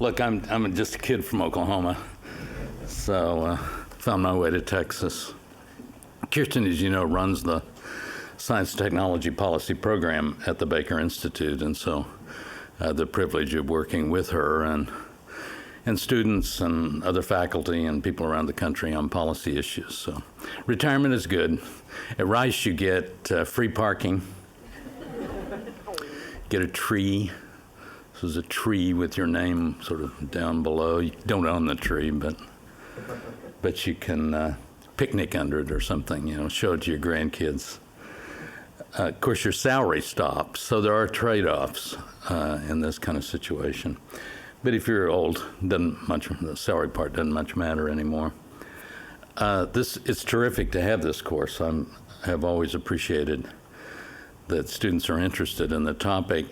Look, I'm just a kid from Oklahoma, so found my way to Texas. Kirsten, as you know, runs the Science and Technology Policy Program at the Baker Institute, and so the privilege of working with her and students and other faculty and people around the country on policy issues. So retirement is good. At Rice, you get free parking, get a tree. This is a tree with your name sort of down below. You don't own the tree, but you can picnic under it or something, you know, show it to your grandkids. Of course, your salary stops, so there are trade-offs in this kind of situation. But if you're old, the salary part doesn't much matter anymore. It's terrific to have this course. I have always appreciated that students are interested in the topic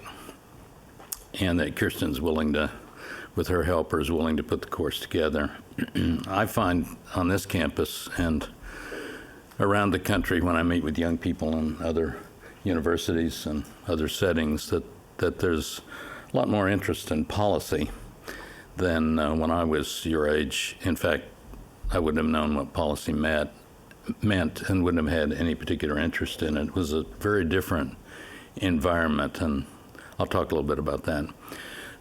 and that Kirsten's willing to, with her helpers, willing to put the course together. I find on this campus and around the country when I meet with young people in other universities and other settings that there's a lot more interest in policy than when I was your age. In fact, I wouldn't have known what policy meant and wouldn't have had any particular interest in it. It was a very different environment, and I'll talk a little bit about that.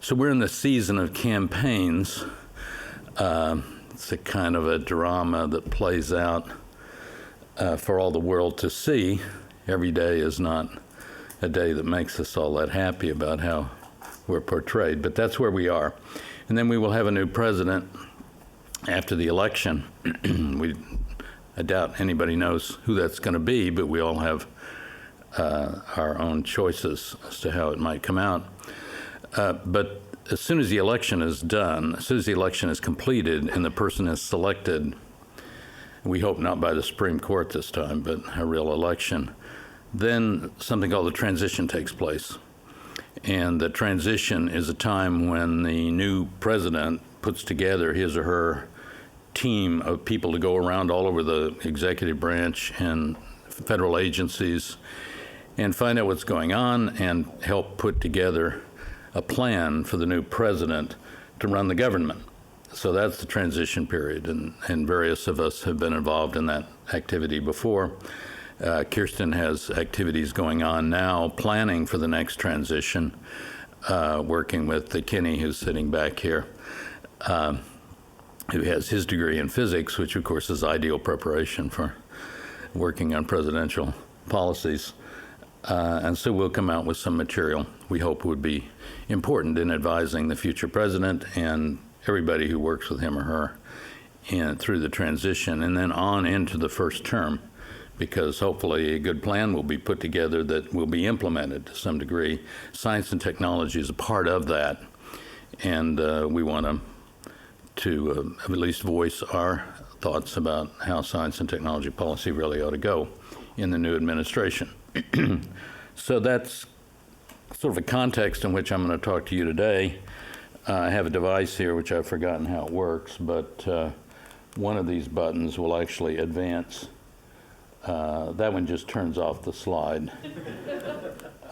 So we're in the season of campaigns. It's a kind of a drama that plays out for all the world to see. Every day is not a day that makes us all that happy about how we're portrayed, but that's where we are. And then we will have a new president after the election. I doubt anybody knows who that's going to be, but we all have our own choices as to how it might come out. But as soon as the election is done, as soon as the election is completed and the person is selected, we hope not by the Supreme Court this time, but a real election, then something called the transition takes place. And the transition is a time when the new president puts together his or her team of people to go around all over the executive branch and federal agencies and find out what's going on and help put together a plan for the new president to run the government. So that's the transition period, and various of us have been involved in that activity before. Kirsten has activities going on now, planning for the next transition, working with Kenny, who's sitting back here, who has his degree in physics, which of course is ideal preparation for working on presidential policies. And so we'll come out with some material we hope would be important in advising the future president and everybody who works with him or her and through the transition and then on into the first term, because hopefully a good plan will be put together that will be implemented to some degree. Science and technology is a part of that, and we want to at least voice our thoughts about how science and technology policy really ought to go in the new administration. So that's sort of a context in which I'm going to talk to you today. I have a device here which I've forgotten how it works, but one of these buttons will actually advance. That one just turns off the slide.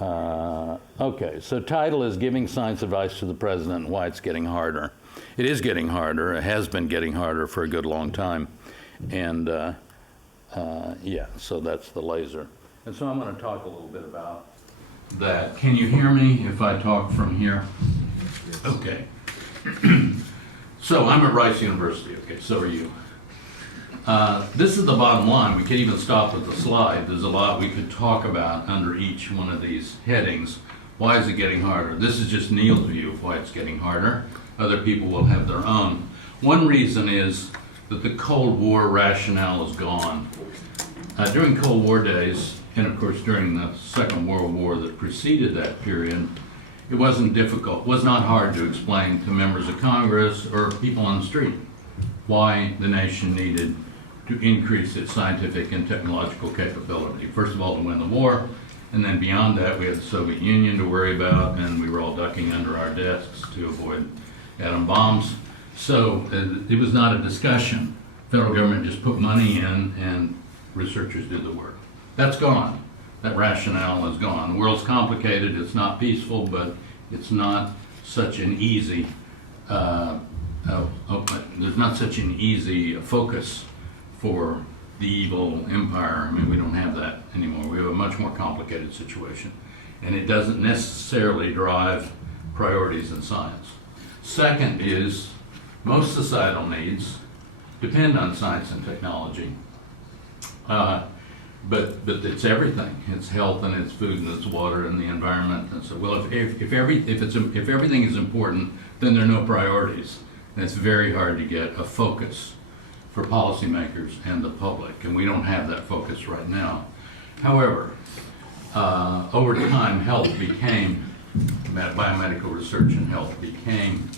Okay, so title is Giving Science Advice to the President and Why It's Getting Harder. It is getting harder. It has been getting harder for a good long time. And yeah, so that's the laser. And so I'm going to talk a little bit about that. Can you hear me if I talk from here? Okay. So I'm at Rice University. Okay, so are you. This is the bottom line. We could even stop with the slide. There's a lot we could talk about under each one of these headings. Why is it getting harder? This is just Neil's view of why it's getting harder. Other people will have their own. One reason is that the Cold War rationale is gone. During Cold War days, and of course during the Second World War that preceded that period, it wasn't difficult, it was not hard to explain to members of Congress or people on the street why the nation needed to increase its scientific and technological capability. First of all, to win the war, and then beyond that, we had the Soviet Union to worry about, and we were all ducking under our desks to avoid atom bombs. So it was not a discussion. Federal government just put money in, and researchers did the work. That's gone. That rationale is gone. The world's complicated, it's not peaceful, but it's not such an easy there's not such an easy focus for the evil empire. I mean, we don't have that anymore. We have a much more complicated situation. And it doesn't necessarily drive priorities in science. Second is, most societal needs depend on science and technology. But it's everything. It's health and it's food and it's water and the environment. And so, well, if everything is important, then there are no priorities. And it's very hard to get a focus for policymakers and the public, and we don't have that focus right now. However, over time, biomedical research in health became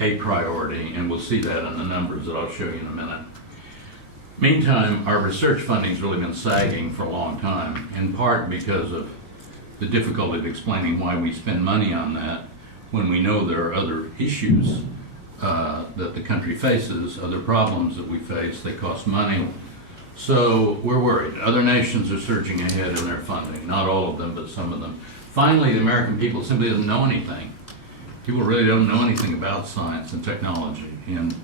a priority, and we'll see that in the numbers that I'll show you in a minute. Meantime, our research funding's really been sagging for a long time, in part because of the difficulty of explaining why we spend money on that when we know there are other issues that the country faces, other problems that we face. They cost money. So we're worried. Other nations are surging ahead in their funding. Not all of them, but some of them. Finally, the American people simply doesn't know anything. People really don't know anything about science and technology. And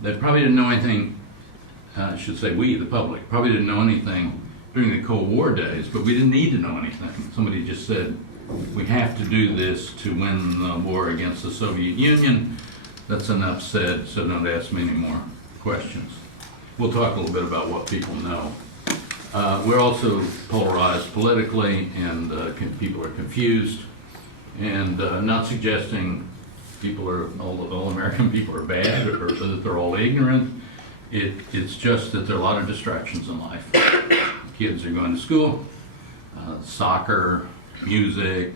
they probably didn't know anything, I should say we, the public, probably didn't know anything during the Cold War days, but we didn't need to know anything. Somebody just said, we have to do this to win the war against the Soviet Union. That's enough said, so don't ask me any more questions. We'll talk a little bit about what people know. We're also polarized politically, and people are confused, and not suggesting all American people are bad or that they're all ignorant. It's just that there are a lot of distractions in life. Kids are going to school, soccer, music,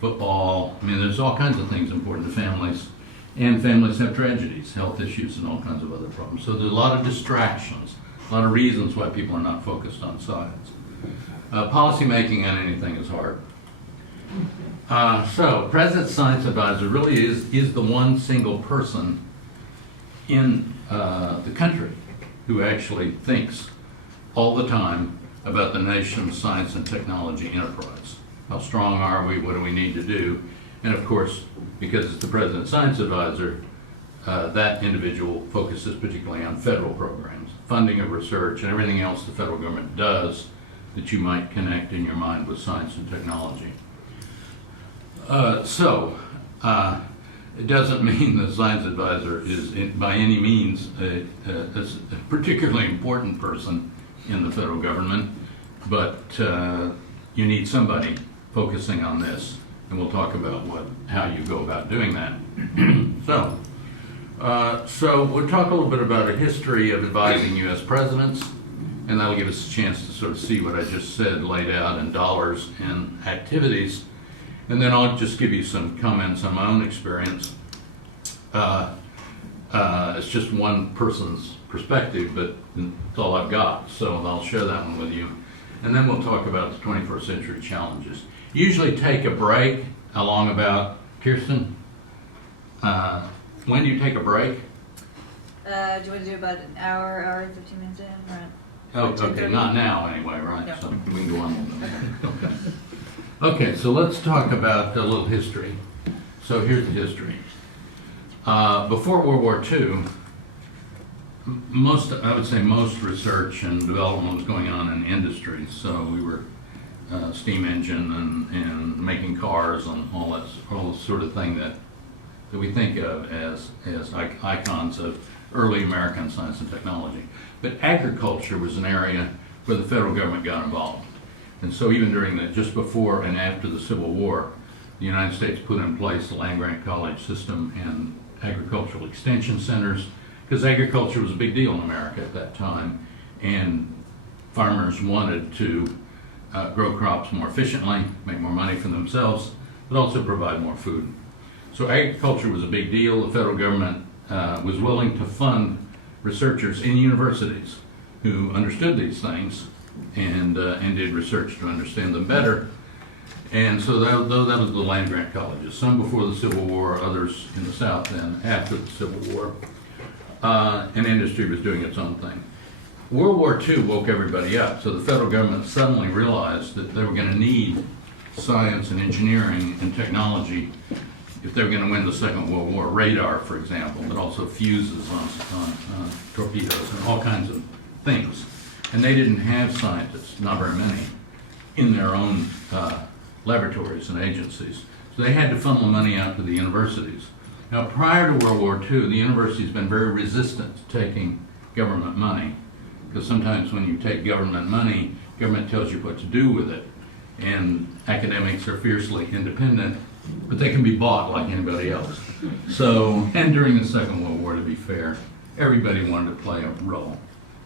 football. I mean, there's all kinds of things important to families. And families have tragedies, health issues, and all kinds of other problems. So there's a lot of distractions, a lot of reasons why people are not focused on science. Policy making on anything is hard. So President's Science Advisor really is the one single person in the country who actually thinks all the time about the nation's science and technology enterprise. How strong are we? What do we need to do? And of course, because it's the President's Science Advisor, that individual focuses particularly on federal programs, funding of research, and everything else the federal government does that you might connect in your mind with science and technology. It doesn't mean the Science Advisor is by any means a particularly important person in the federal government, but you need somebody focusing on this. And we'll talk about how you go about doing that. So we'll talk a little bit about a history of advising U.S. presidents, and that'll give us a chance to sort of see what I just said laid out in dollars and activities. And then I'll just give you some comments on my own experience. It's just one person's perspective, but it's all I've got, so I'll share that one with you. And then we'll talk about the 21st century challenges. Usually take a break along about, Kirsten, when do you take a break? Do you want to do about an hour and 15 minutes in? Oh, okay, not now anyway, right? No. So we can go on. Okay. Okay, so let's talk about a little history. So here's the history. Before World War II, I would say most research and development was going on in industry. So we were steam engine and making cars and all the sort of thing that we think of as icons of early American science and technology. But agriculture was an area where the federal government got involved. And so even during just before and after the Civil War, the United States put in place the land-grant college system and agricultural extension centers, because agriculture was a big deal in America at that time, and farmers wanted to grow crops more efficiently, make more money for themselves, but also provide more food. So agriculture was a big deal. The federal government was willing to fund researchers in universities who understood these things and did research to understand them better. And so that was the land-grant colleges, some before the Civil War, others in the South then after the Civil War. And industry was doing its own thing. World War II woke everybody up, so the federal government suddenly realized that they were going to need science and engineering and technology if they were going to win the Second World War, radar, for example, but also fuses on torpedoes and all kinds of things. And they didn't have scientists, not very many, in their own laboratories and agencies. So they had to funnel money out to the universities. Now, prior to World War II, the university's been very resistant to taking government money, because sometimes when you take government money, government tells you what to do with it, and academics are fiercely independent, but they can be bought like anybody else. So, and during the Second World War, to be fair, everybody wanted to play a role.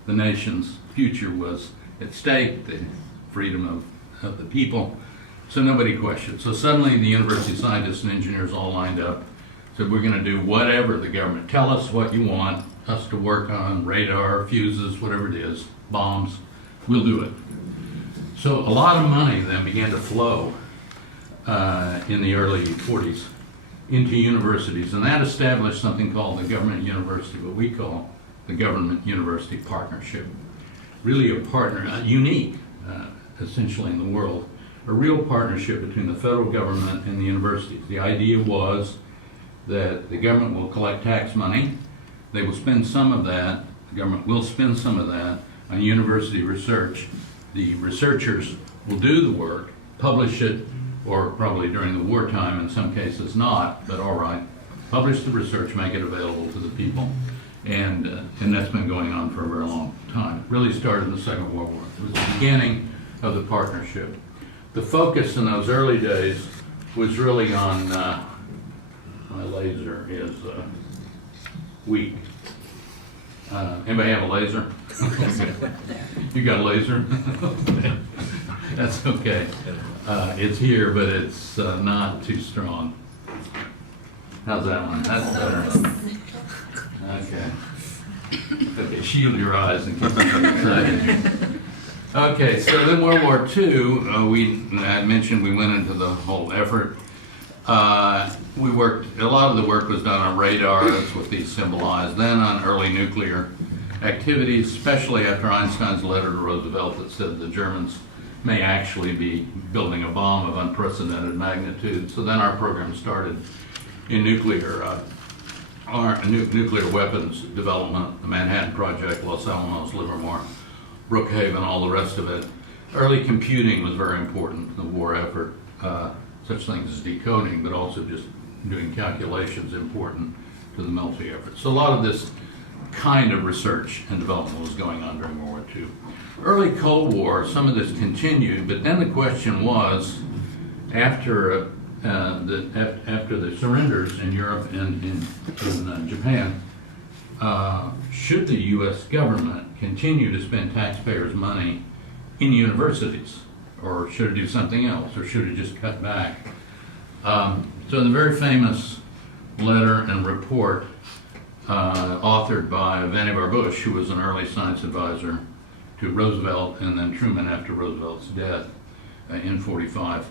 The nation's future was at stake, the freedom of the people, so nobody questioned. So suddenly the university scientists and engineers all lined up, said, we're going to do whatever the government, tell us what you want us to work on, radar, fuses, whatever it is, bombs, we'll do it. So a lot of money then began to flow in the early 40s into universities, and that established something called the government university, what we call the government university partnership. Really a partner, unique essentially in the world, a real partnership between the federal government and the universities. The idea was that the government will collect tax money, they will spend some of that, the government will spend some of that on university research. The researchers will do the work, publish it, or probably during the wartime, in some cases not, but all right, publish the research, make it available to the people. And that's been going on for a very long time. It really started in the Second World War. It was the beginning of the partnership. The focus in those early days was really on, my laser is weak. Anybody have a laser? You got a laser? That's okay. It's here, but it's not too strong. How's that one? That's better. Okay, shield your eyes and keep them excited. Okay, so then World War II, I mentioned we went into the whole effort. We worked, a lot of the work was done on radar, that's what these symbolize, then on early nuclear activities, especially after Einstein's letter to Roosevelt that said the Germans may actually be building a bomb of unprecedented magnitude. So then our program started in nuclear weapons development, the Manhattan Project, Los Alamos, Livermore, Brookhaven, all the rest of it. Early computing was very important in the war effort, such things as decoding, but also just doing calculations important to the military effort. So a lot of this kind of research and development was going on during World War II. Early Cold War, some of this continued, but then the question was, after the surrenders in Europe and in Japan, should the U.S. government continue to spend taxpayers' money in universities, or should it do something else, or should it just cut back? So in the very famous letter and report authored by Vannevar Bush, who was an early science advisor to Roosevelt and then Truman after Roosevelt's death in '45,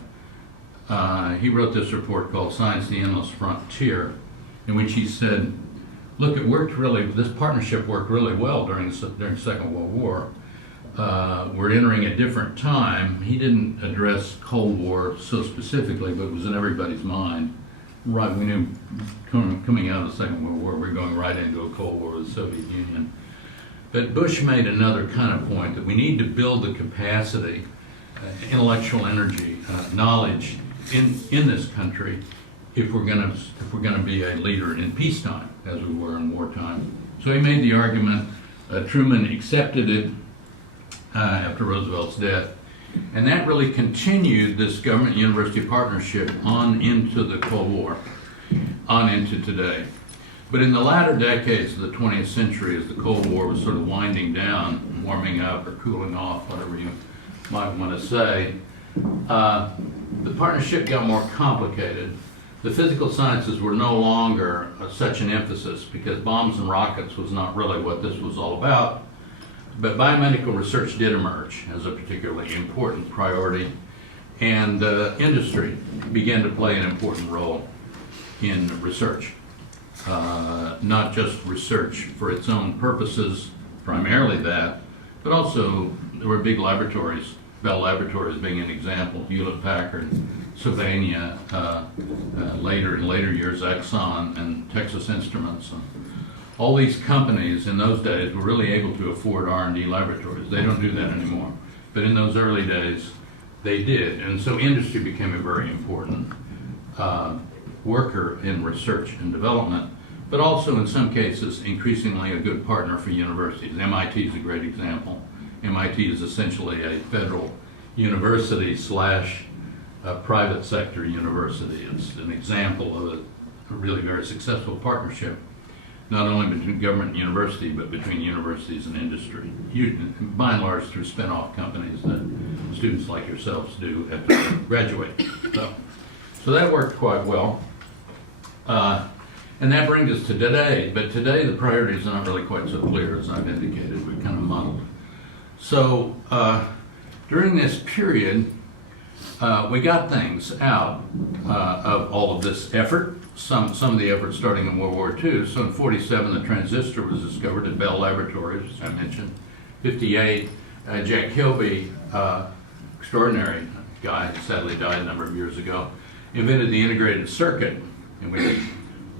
he wrote this report called Science, the Endless Frontier, in which he said, look, this partnership worked really well during the Second World War. We're entering a different time. He didn't address Cold War so specifically, but it was in everybody's mind. Right, we knew coming out of the Second World War, we're going right into a Cold War with the Soviet Union. But Bush made another kind of point that we need to build the capacity, intellectual energy, knowledge in this country if we're going to be a leader in peacetime as we were in wartime. So he made the argument. Truman accepted it after Roosevelt's death, and that really continued this government-university partnership on into the Cold War, on into today. But in the latter decades of the 20th century, as the Cold War was sort of winding down, warming up or cooling off, whatever you might want to say, the partnership got more complicated. The physical sciences were no longer such an emphasis because bombs and rockets was not really what this was all about. But biomedical research did emerge as a particularly important priority, and industry began to play an important role in research. Not just research for its own purposes, primarily that, but also there were big laboratories Bell Laboratories being an example, Hewlett-Packard, Sylvania, later in later years Exxon and Texas Instruments. And all these companies in those days were really able to afford R&D laboratories. They don't do that anymore. But in those early days, they did. And so industry became a very important worker in research and development, but also in some cases increasingly a good partner for universities. MIT is a great example. MIT is essentially a federal university slash private sector university. It's an example of a really very successful partnership, not only between government and university, but between universities and industry. By and large, through spin-off companies that students like yourselves do after they graduate. So that worked quite well. And that brings us to today, but today the priorities are not really quite so clear, as I've indicated. We're kind of muddled. So during this period, we got things out of all of this effort. Some of the effort starting in World War II. So in 47, the transistor was discovered at Bell Laboratories, as I mentioned. 58, Jack Kilby, extraordinary guy, sadly died a number of years ago, invented the integrated circuit, and we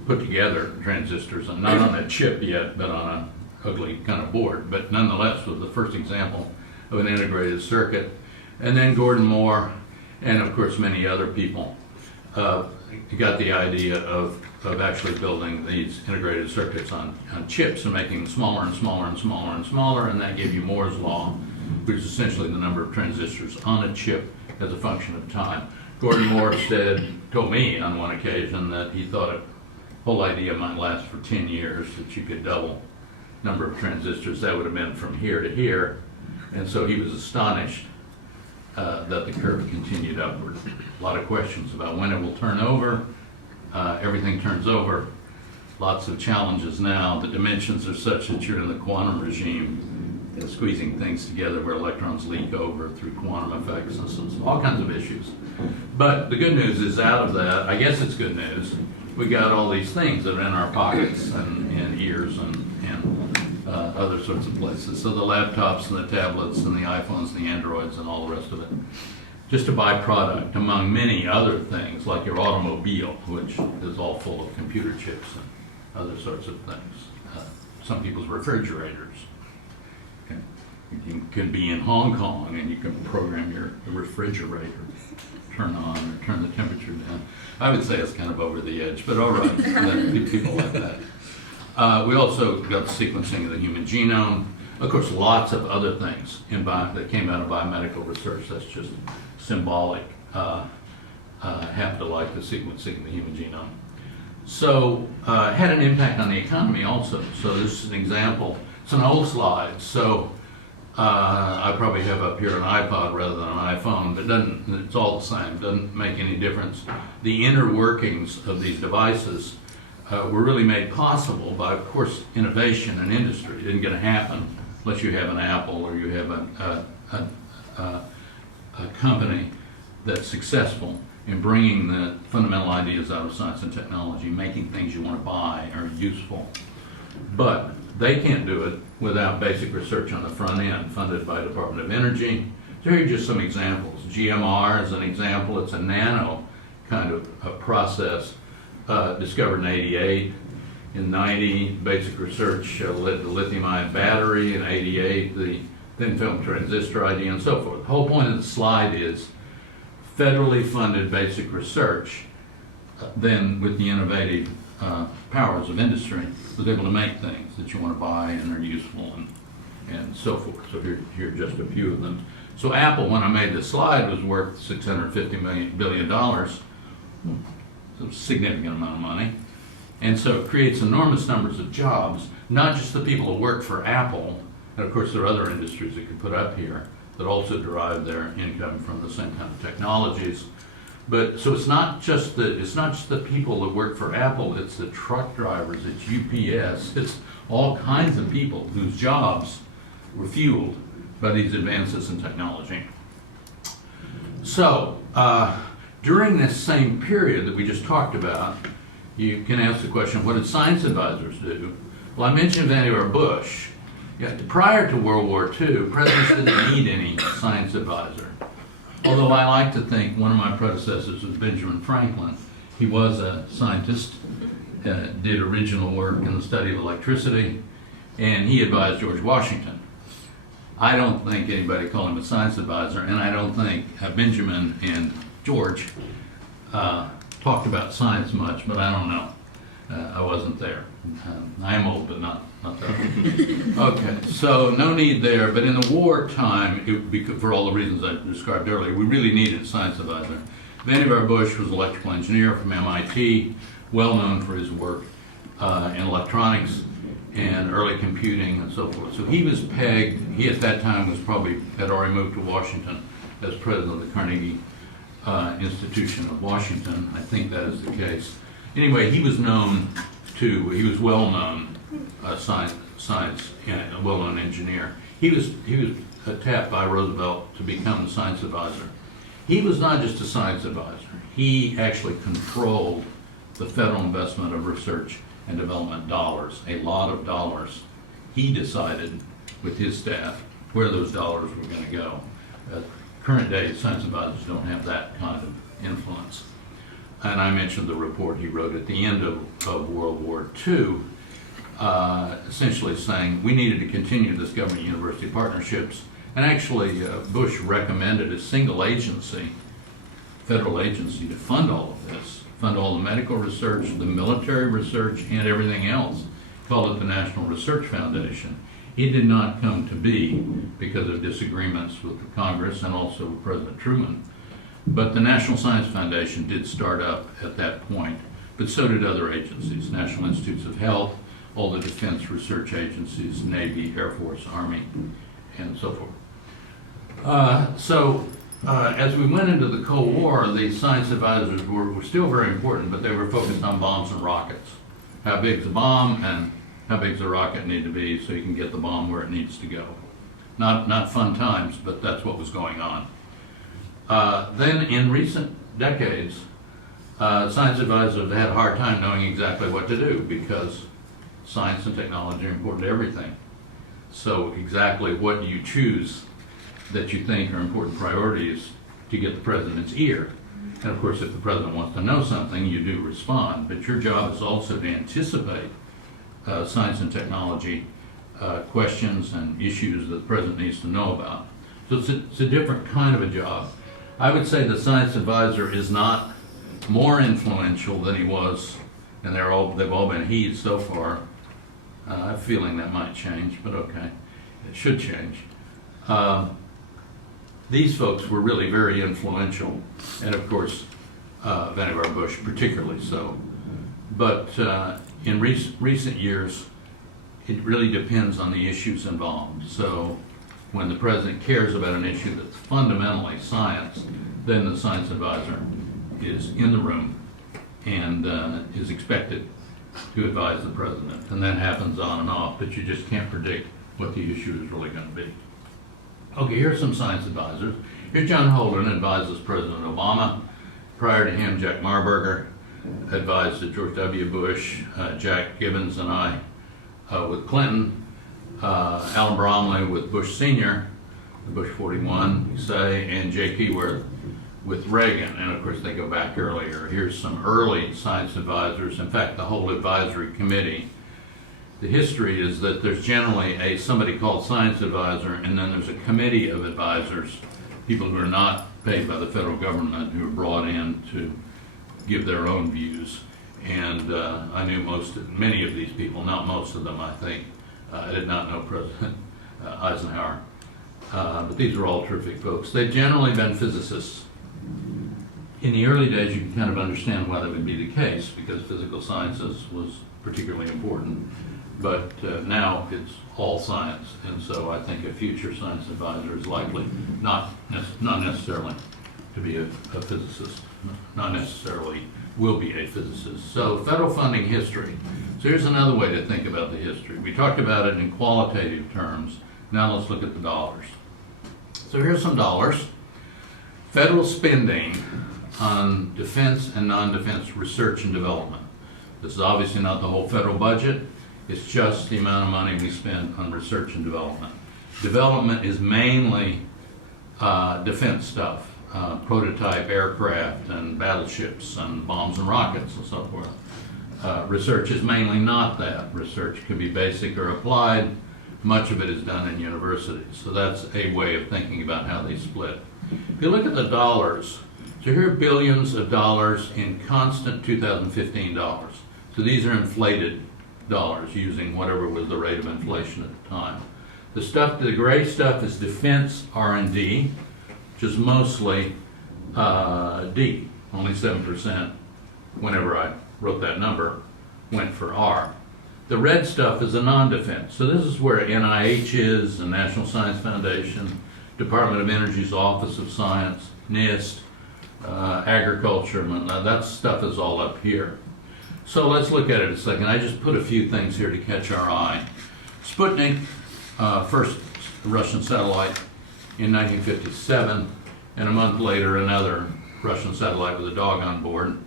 put together transistors, and not on a chip yet, but on an ugly kind of board, but nonetheless was the first example of an integrated circuit. And then Gordon Moore, and of course many other people, got the idea of actually building these integrated circuits on chips and making them smaller and smaller and smaller and smaller, and that gave you Moore's law, which is essentially the number of transistors on a chip as a function of time. Gordon Moore told me on one occasion that he thought the whole idea might last for 10 years, that you could double number of transistors. That would have been from here to here, and so he was astonished that the curve continued upward. A lot of questions about when it will turn over. Everything turns over. Lots of challenges now. The dimensions are such that you're in the quantum regime, squeezing things together where electrons leak over through quantum effects and so all kinds of issues. But the good news is, out of that, I guess it's good news, we got all these things that are in our pockets and ears and other sorts of places. So the laptops and the tablets and the iPhones and the Androids and all the rest of it. Just a byproduct among many other things, like your automobile, which is all full of computer chips and other sorts of things. Some people's refrigerators. You can be in Hong Kong and you can program your refrigerator, turn on or turn the temperature down. I would say it's kind of over the edge, but all right, people like that. We also got sequencing of the human genome. Of course, lots of other things that came out of biomedical research. That's just symbolic. Happen to like the sequencing of the human genome. So had an impact on the economy also. So this is an example. It's an old slide. So I probably have up here an iPod rather than an iPhone, but it's all the same. Doesn't make any difference. The inner workings of these devices were really made possible by, of course, innovation and industry. It isn't going to happen unless you have an Apple or you have a company that's successful in bringing the fundamental ideas out of science and technology, making things you want to buy or useful. But they can't do it without basic research on the front end, funded by the Department of Energy. So here are just some examples. GMR is an example. It's a nano kind of a process discovered in '88. In '90, basic research led the lithium-ion battery. In '88, the thin-film transistor idea, and so forth. The whole point of the slide is federally funded basic research, then with the innovative powers of industry, was able to make things that you want to buy and are useful and so forth. So here are just a few of them. So Apple, when I made this slide, was worth $650 billion. It's a significant amount of money. And so it creates enormous numbers of jobs, not just the people who work for Apple, and of course there are other industries that could put up here that also derive their income from the same kind of technologies. But so it's not just the people that work for Apple, it's the truck drivers, it's UPS, it's all kinds of people whose jobs were fueled by these advances in technology. So during this same period that we just talked about, you can ask the question, what did science advisors do? Well, I mentioned Vannevar Bush. Yeah, prior to World War II, presidents didn't need any science advisor. Although I like to think one of my predecessors was Benjamin Franklin. He was a scientist, did original work in the study of electricity, and he advised George Washington. I don't think anybody called him a science advisor, and I don't think Benjamin and George talked about science much, but I don't know. I wasn't there. I am old, but not that old. Okay, so no need there, but in the wartime, for all the reasons I described earlier, we really needed a science advisor. Vannevar Bush was an electrical engineer from MIT, well known for his work in electronics and early computing and so forth. So he was pegged, he at that time had already moved to Washington as president of the Carnegie Institution of Washington. I think that is the case. Anyway, he was well known science and a well-known engineer. He was tapped by Roosevelt to become the science advisor. He was not just a science advisor. He actually controlled the federal investment of research and development dollars, a lot of dollars. He decided with his staff where those dollars were going to go. Current day science advisors don't have that kind of influence. And I mentioned the report he wrote at the end of World War II, essentially saying we needed to continue this government-university partnerships. And actually, Bush recommended a single agency, federal agency, to fund all of this, fund all the medical research, the military research, and everything else. Called it the National Research Foundation. It did not come to be because of disagreements with the Congress and also with President Truman. But the National Science Foundation did start up at that point, but so did other agencies, National Institutes of Health, all the defense research agencies, Navy, Air Force, Army, and so forth. As we went into the Cold War, the science advisors were still very important, but they were focused on bombs and rockets. How big's the bomb and how big's the rocket need to be so you can get the bomb where it needs to go. Not fun times, but that's what was going on. Then in recent decades, science advisors have had a hard time knowing exactly what to do because science and technology are important to everything. So exactly what do you choose that you think are important priorities to get the president's ear? And of course, if the president wants to know something, you do respond. But your job is also to anticipate science and technology questions and issues that the president needs to know about. So it's a different kind of a job. I would say the science advisor is not more influential than he was, and they've all been he so far. I have a feeling that might change, but okay, it should change. These folks were really very influential, and of course, Vannevar Bush particularly so. But in recent years, it really depends on the issues involved. So when the president cares about an issue that's fundamentally science, then the science advisor is in the room and is expected to advise the president. And that happens on and off, but you just can't predict what the issue is really going to be. Okay, here's some science advisors. Here's John Holden, advises President Obama. Prior to him, Jack Marburger advised George W. Bush, Jack Gibbons and I with Clinton, Alan Bromley with Bush Sr., Bush 41, we say, and Jay Keyworth with Reagan. And of course, they go back earlier. Here's some early science advisors. In fact, the whole advisory committee. The history is that there's generally somebody called science advisor, and then there's a committee of advisors, people who are not paid by the federal government, who are brought in to give their own views. And I knew many of these people, not most of them, I think. I did not know President Eisenhower. But these are all terrific folks. They've generally been physicists. In the early days, you can kind of understand why that would be the case, because physical sciences was particularly important. But now it's all science, and so I think a future science advisor is likely not necessarily to be a physicist, not necessarily will be a physicist. So federal funding history. So here's another way to think about the history. We talked about it in qualitative terms. Now let's look at the dollars. So here's some dollars. Federal spending on defense and non-defense research and development. This is obviously not the whole federal budget. It's just the amount of money we spend on research and development. Development is mainly defense stuff, prototype aircraft and battleships and bombs and rockets and so forth. Research is mainly not that. Research can be basic or applied. Much of it is done in universities. So that's a way of thinking about how they split. If you look at the dollars, so here are billions of dollars in constant 2015 dollars. So these are inflated dollars using whatever was the rate of inflation at the time. The gray stuff is defense R&D, which is mostly D, only 7%. Whenever I wrote that number, went for R. The red stuff is a non-defense. So this is where NIH is, the National Science Foundation, Department of Energy's Office of Science, NIST, agriculture, and that stuff is all up here. So let's look at it a second. I just put a few things here to catch our eye. Sputnik, first Russian satellite in 1957, and a month later another Russian satellite with a dog on board.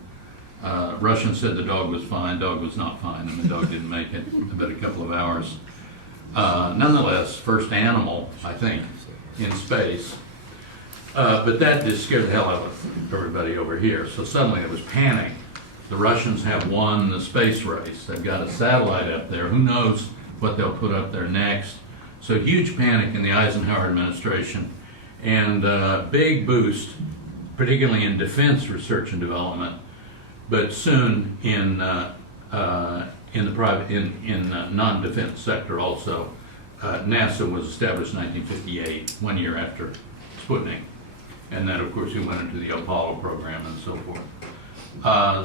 Russians said the dog was fine, dog was not fine, and the dog didn't make it, about a couple of hours. Nonetheless, first animal, I think, in space. But that just scared the hell out of everybody over here. So suddenly there was panic. The Russians have won the space race. They've got a satellite up there. Who knows what they'll put up there next? So huge panic in the Eisenhower administration, and big boost, particularly in defense research and development, but soon in the private, in non-defense sector also. NASA was established in 1958, 1 year after Sputnik, and then of course we went into the Apollo program and so forth.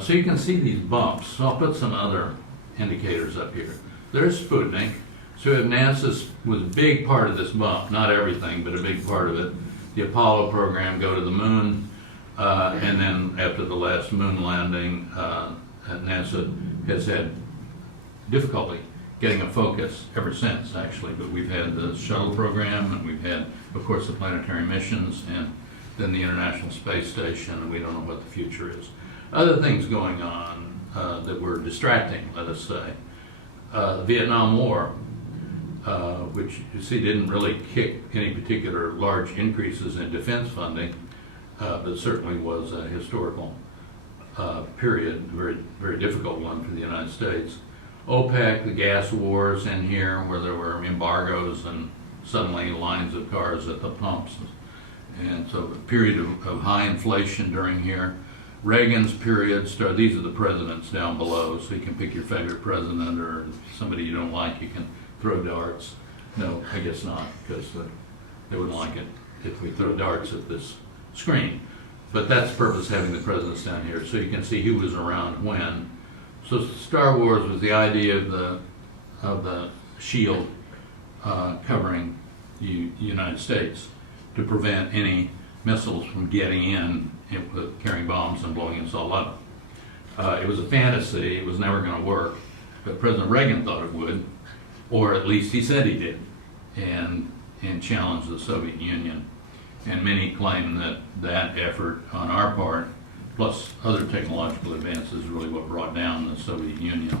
So you can see these bumps. So I'll put some other indicators up here. There's Sputnik. So if NASA was a big part of this bump, not everything, but a big part of it. The Apollo program, go to the moon, and then after the last moon landing, NASA has had difficulty getting a focus ever since, actually. But we've had the shuttle program, and we've had, of course, the planetary missions, and then the International Space Station, and we don't know what the future is. Other things going on that were distracting, let us say. The Vietnam War, which you see didn't really kick any particular large increases in defense funding, but certainly was a historical period, a very, very difficult one for the United States. OPEC, the gas wars in here, where there were embargoes and suddenly lines of cars at the pumps. And so a period of high inflation during here. Reagan's period, these are the presidents down below, so you can pick your favorite president or somebody you don't like, you can throw darts. No, I guess not, because they wouldn't like it if we throw darts at this screen. But that's the purpose of having the presidents down here, so you can see who was around when. So Star Wars was the idea of the shield covering the United States to prevent any missiles from getting in with carrying bombs and blowing us all up. It was a fantasy, it was never going to work, but President Reagan thought it would, or at least he said he did, and challenged the Soviet Union. And many claim that that effort on our part, plus other technological advances, is really what brought down the Soviet Union.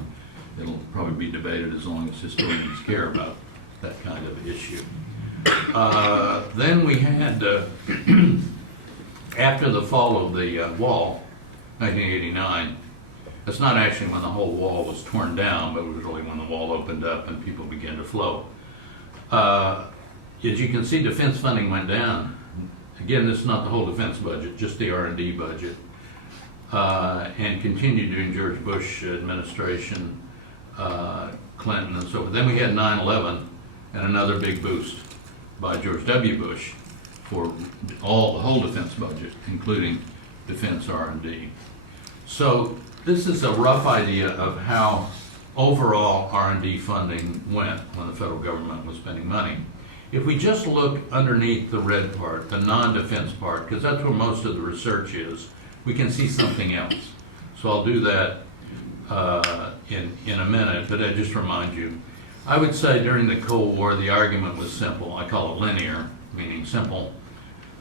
It'll probably be debated as long as historians care about that kind of issue. Then we had, after the fall of the wall, 1989, that's not actually when the whole wall was torn down, but it was really when the wall opened up and people began to flow. As you can see, defense funding went down. Again, this is not the whole defense budget, just the R&D budget, and continued during George Bush administration, Clinton and so forth. Then we had 9/11 and another big boost by George W. Bush for the whole defense budget, including defense R&D. So this is a rough idea of how overall R&D funding went when the federal government was spending money. If we just look underneath the red part, the non-defense part, because that's where most of the research is, we can see something else. So I'll do that in a minute, but I just remind you. I would say during the Cold War, the argument was simple. I call it linear, meaning simple.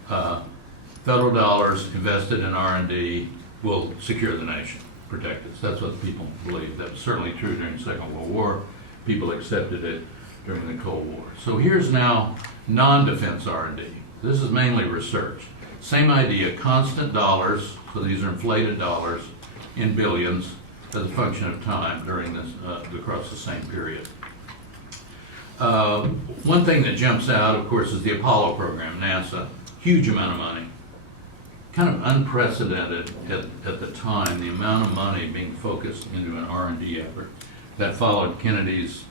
Federal dollars invested in R&D will secure the nation, protect us. That's what people believe. That was certainly true during the Second World War. people accepted it during the Cold War. So here's now non-defense R&D. This is mainly research. Same idea, constant dollars, so these are inflated dollars in billions as a function of time during this, across the same period. One thing that jumps out, of course, is the Apollo program, NASA. Huge amount of money. Kind of unprecedented at the time, the amount of money being focused into an R&D effort. That followed Kennedy's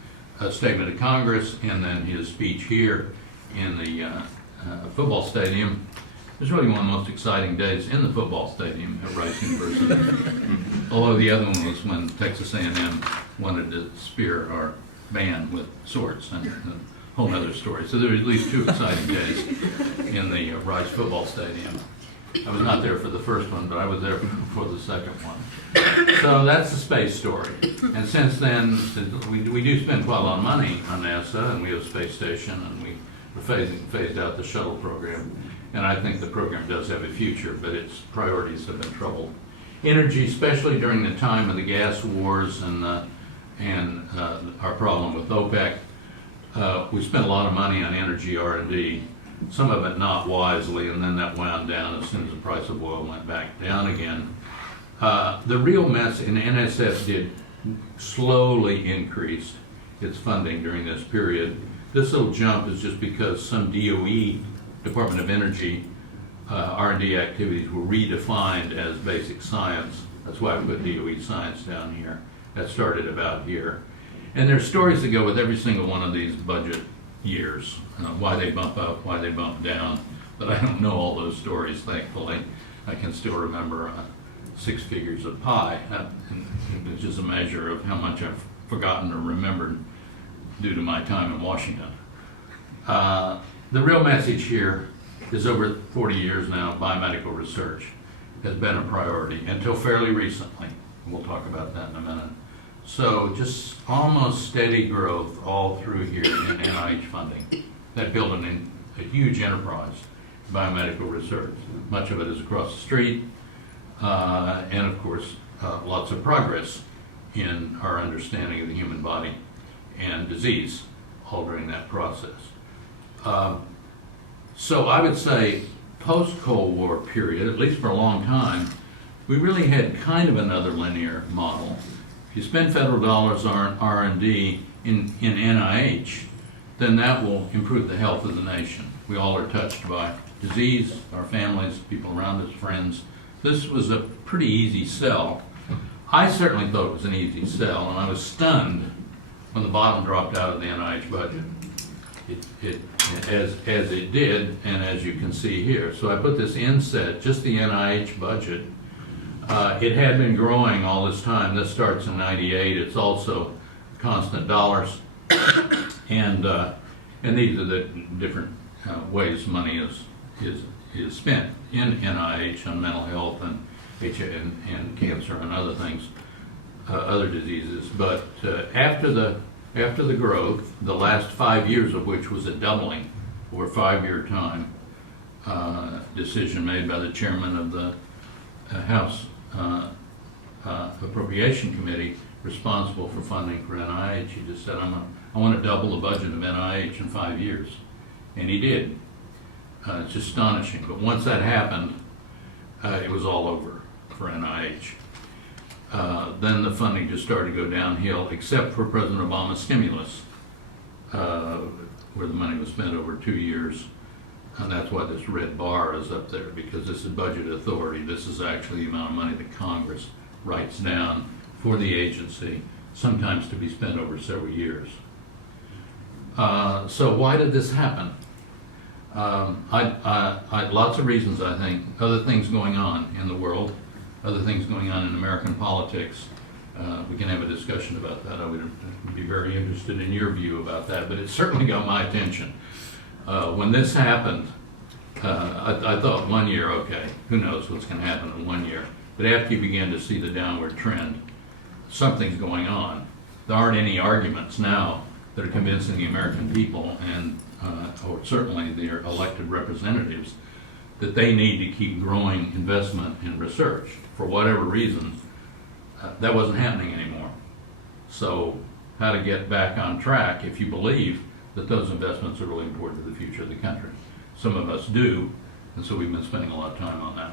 statement to Congress and then his speech here in the football stadium. It was really one of the most exciting days in the football stadium at Rice University. Although the other one was when Texas A&M wanted to spear our band with swords, and a whole other story. So there were at least two exciting days in the Rice football stadium. I was not there for the first one, but I was there for the second one. So that's the space story. And since then, we do spend quite a lot of money on NASA, and we have a space station, and we're phased out the shuttle program. And I think the program does have a future, but its priorities have been troubled. Energy, especially during the time of the gas wars and our problem with OPEC, we spent a lot of money on energy R&D, some of it not wisely, and then that wound down as soon as the price of oil went back down again. The real mess in NSF did slowly increase its funding during this period. This little jump is just because some DOE, Department of Energy, R&D activities were redefined as basic science. That's why I put DOE science down here. That started about here. And there's stories that go with every single one of these budget years, why they bump up, why they bump down, but I don't know all those stories, thankfully. I can still remember 6 figures of pi, which is a measure of how much I've forgotten or remembered due to my time in Washington. The real message here is over 40 years now, biomedical research has been a priority until fairly recently. We'll talk about that in a minute. So just almost steady growth all through here in NIH funding. That built a huge enterprise, biomedical research. Much of it is across the street, and of course, lots of progress in our understanding of the human body and disease, all during that process. So I would say post-Cold War period, at least for a long time, we really had kind of another linear model. If you spend federal dollars on R&D in NIH, then that will improve the health of the nation. We all are touched by disease, our families, people around us, friends. This was a pretty easy sell. I certainly thought it was an easy sell, and I was stunned when the bottom dropped out of the NIH budget. As it did, and as you can see here. So I put this inset, just the NIH budget. It had been growing all this time. This starts in '98. It's also constant dollars, and these are the different ways money is spent in NIH on mental health and and cancer and other things, other diseases. But after the growth, the last 5 years of which was a doubling or 5-year time, decision made by the chairman of the House Appropriation Committee responsible for funding for NIH. He just said, I want to double the budget of NIH in 5 years. And he did. It's astonishing. But once that happened, it was all over for NIH. Then the funding just started to go downhill, except for President Obama's stimulus, where the money was spent over 2 years. And that's why this red bar is up there, because this is budget authority. This is actually the amount of money that Congress writes down for the agency, sometimes to be spent over several years. So why did this happen? Lots of reasons, I think. Other things going on in the world, other things going on in American politics. We can have a discussion about that. I would be very interested in your view about that, but it certainly got my attention. When this happened, I thought 1 year, okay, who knows what's going to happen in 1 year. But after you begin to see the downward trend, something's going on. There aren't any arguments now that are convincing the American people and or certainly their elected representatives that they need to keep growing investment in research. For whatever reason, that wasn't happening anymore. So how to get back on track if you believe that those investments are really important to the future of the country. Some of us do, and so we've been spending a lot of time on that.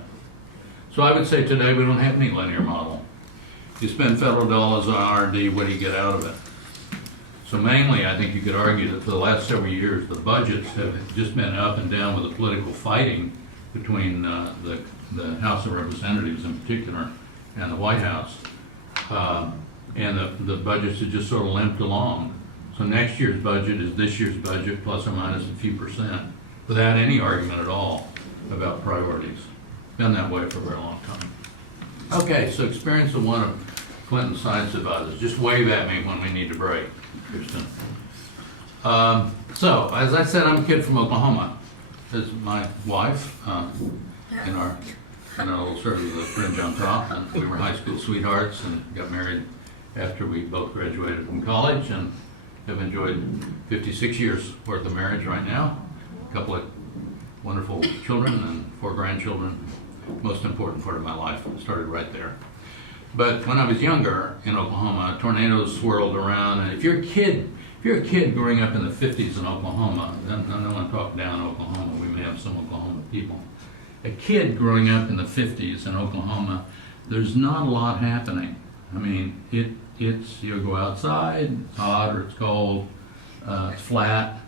So I would say today we don't have any linear model. You spend federal dollars on R&D, what do you get out of it? So mainly, I think you could argue that for the last several years, the budgets have just been up and down with the political fighting between the House of Representatives in particular and the White House. And the budgets have just sort of limped along. So next year's budget is this year's budget plus or minus a few percent without any argument at all about priorities. Been that way for a very long time. Okay, so experience of one of Clinton's science advisors. Just wave at me when we need to break, Kirsten. So, as I said, I'm a kid from Oklahoma. This is my wife in our little sort of the fringe on top. And we were high school sweethearts and got married after we both graduated from college and have enjoyed 56 years worth of marriage right now. A couple of wonderful children and 4 grandchildren. Most important part of my life started right there. But when I was younger in Oklahoma, tornadoes swirled around, and if you're a kid growing up in the 50s in Oklahoma, then I don't want to talk down Oklahoma, we may have some Oklahoma people. A kid growing up in the 50s in Oklahoma, there's not a lot happening. I mean, it's you go outside, it's hot or it's cold, it's flat.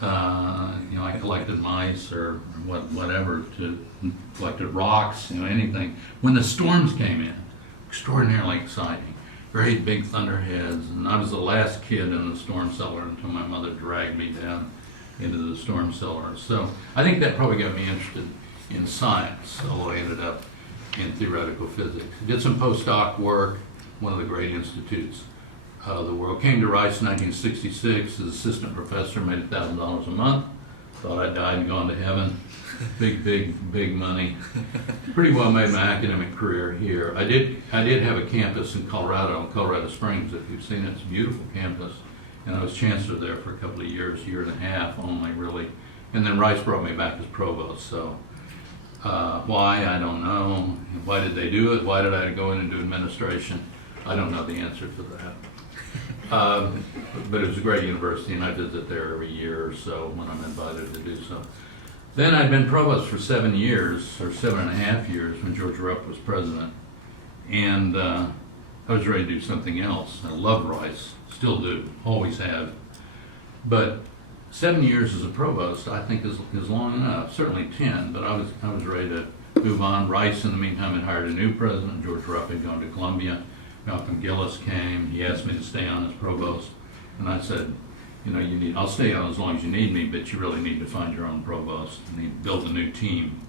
I collected mice or whatever, collected rocks, anything. When the storms came in, extraordinarily exciting. Very big thunderheads, and I was the last kid in the storm cellar until my mother dragged me down into the storm cellar. So I think that probably got me interested in science, although I ended up in theoretical physics. Did some postdoc work, one of the great institutes of the world. Came to Rice in 1966 as assistant professor, made $1,000 a month. Thought I died and gone to heaven. Big money. Pretty well made my academic career here. I did have a campus in Colorado Springs. If you've seen it, it's a beautiful campus. And I was chancellor there for a couple of years, year and a half only, really. And then Rice brought me back as provost. So why, I don't know. Why did they do it? Why did I go in and do administration? I don't know the answer to that. But it was a great university, and I visit there every year or so when I'm invited to do so. Then I'd been provost for 7 years, or 7.5 years, when George Rupp was president. And I was ready to do something else. I loved Rice, still do, always have. But 7 years as a provost, I think, is long enough. Certainly 10, but I was ready to move on. Rice, in the meantime, had hired a new president. George Rupp had gone to Columbia. Malcolm Gillis came. He asked me to stay on as provost, and I said, I'll stay on as long as you need me, but you really need to find your own provost. You need to build a new team.